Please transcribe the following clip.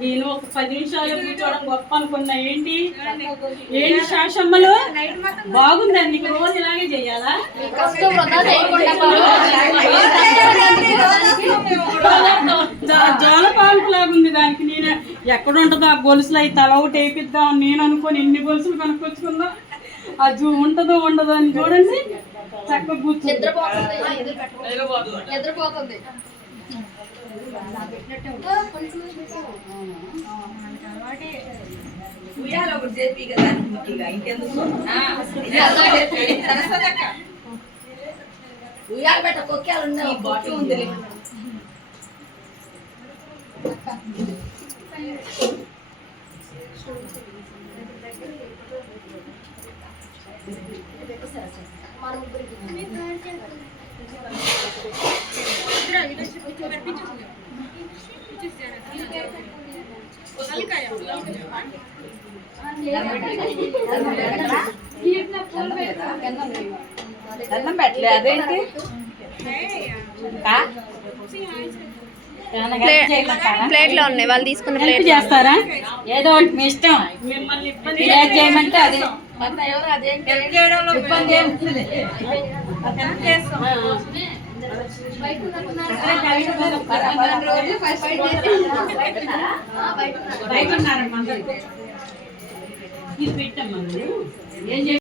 నేను ఒక పది నిమిషాలు కూర్చోవడం గొప్ప అనుకున్నా ఏంటి? ఏంటి శాషమ్మలు బాగుందండి నీకు రోజు ఇలాగే చెయ్యాలా కష్టం పాలకు లాగుంది దానికి నేను. ఎక్కడ ఉంటుందో ఆ గొలుసులు అవి తల ఒకటి వేపిద్దాం అని నేను అనుకొని ఎన్ని గొలుసులు కొనుక్కొచ్చుకుందా. జూ ఉంటుందో ఉండదో అని చూడండి. చక్కగా కూర్చుంది నిద్రపోతుంది. నిద్రపోతుంది ఉయ్యాల ఒకటి చెప్పి కదా ఇక ఇంకెందుకు ఉయ్యాల పెట్ట కొక్కాలు ఉన్నాయి బాటిల్ ఉంది దండం పెట్టలే అదేంటి? ప్లేట్లో ఉన్నాయి వాళ్ళు తీసుకున్న హెల్ప్ చేస్తారా? ఏదో ఒకటి మీ ఇష్టం. మిమ్మల్ని ఇబ్బంది ఏది చేయమంటే అదే ఇబ్బంది ఏం. బయట. ఏం